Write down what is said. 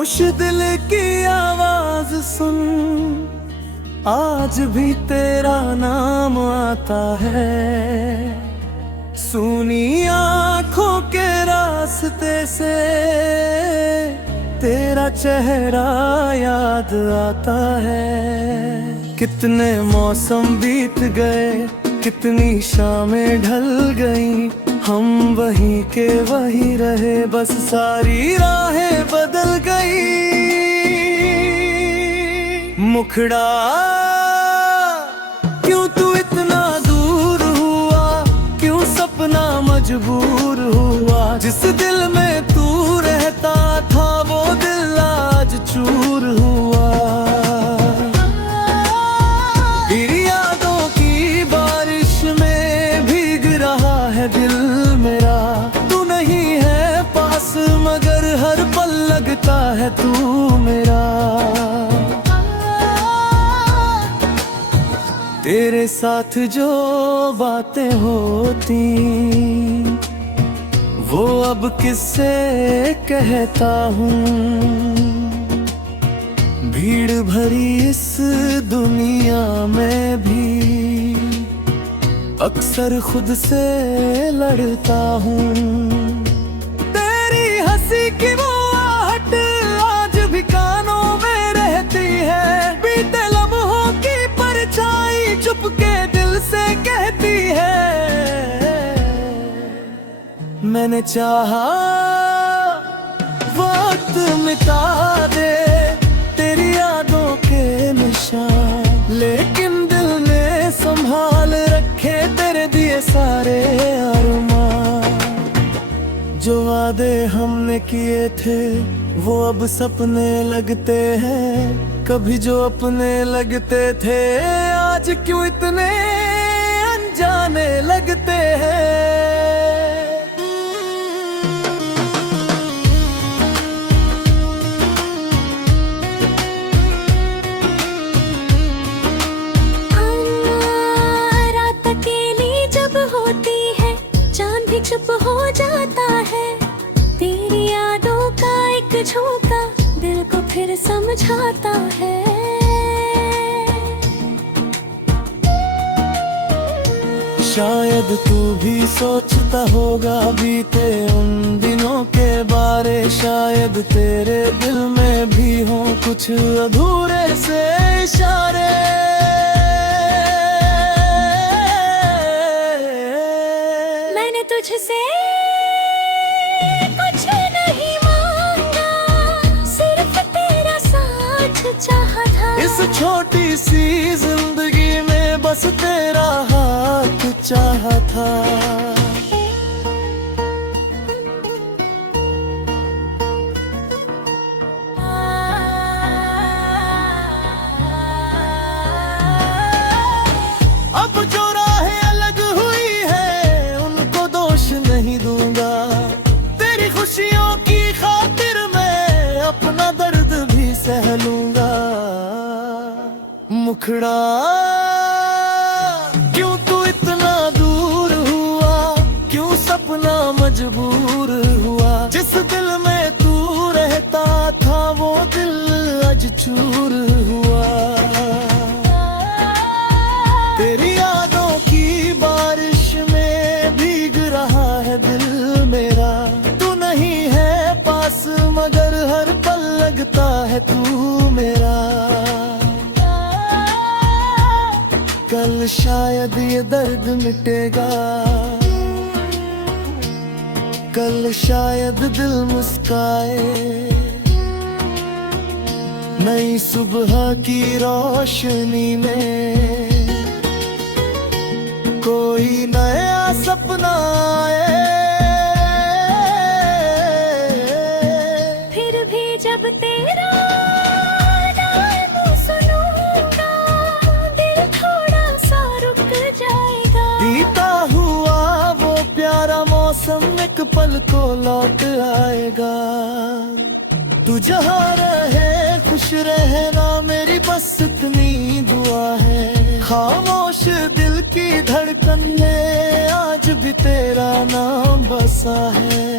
खामोश दिल की आवाज सुन, आज भी तेरा नाम आता है। सुनी आंखों के रास्ते से तेरा चेहरा याद आता है। कितने मौसम बीत गए, कितनी शामें ढल गईं, हम वहीं के वहीं रहे, बस सारी राहें बदल गई। मुखड़ा क्यों तू इतना दूर हुआ, क्यों सपना मजबूर हुआ। जिस दिल में तू रहता था वो दिल आज चूर हुआ। यादों की बारिश में भीग रहा है दिल मेरा। तू नहीं है पास मगर हर पल लगता है तू मेरा। तेरे साथ जो बातें होती वो अब किससे कहता हूँ। भीड़ भरी इस दुनिया में भी अक्सर खुद से लड़ता हूँ। तेरी हंसी की वो आहट आज भी कानों में रहती है। बीते लम्हों की परछाई चुपके दिल से कहती है। मैंने चाहा वक्त मिटा दे तेरी यादों के निशान, लेकिन दिल ने संभाल रखे तेरे दिए सारे अरमान। जो वादे हमने किए थे वो अब सपने लगते हैं। कभी जो अपने लगते थे आज क्यों इतने अनजाने लगते हैं। चुप हो जाता है, तेरी यादों का एक झोंका दिल को फिर समझाता है। शायद तू भी सोचता होगा बीते उन दिनों के बारे। शायद तेरे दिल में भी हो कुछ अधूरे से इशारे। तुझसे कुछ नहीं मांगा, सिर्फ तेरा साथ चाहा था। इस छोटी सी जिंदगी में बस तेरा हाथ चाहा था। अब जो राहें अलग हुई है उनको दोष नहीं दूंगा। तेरी खुशियों की खातिर मैं अपना दर्द भी सह लूंगा। मुखड़ा क्यों तू इतना दूर हुआ, क्यों सपना मजबूर हुआ। जिस दिल में तू रहता था वो दिल आज चूर हुआ। तेरी यादों की बारिश में भीग रहा है दिल मेरा। तू नहीं है पास मगर हर पल लगता है तू मेरा। कल शायद ये दर्द मिटेगा, कल शायद दिल मुस्काए। नई सुबह की रोशनी में कोई नया सपना आए। फिर भी जब तेरा नाम सुनूंगा दिल थोड़ा सा रुक जाएगा। बीता हुआ वो प्यारा मौसम एक पल को लौट आएगा। तू जहाँ रहे खुश रहना मेरी बस इतनी दुआ है। खामोश दिल की धड़कन में आज भी तेरा नाम बसा है।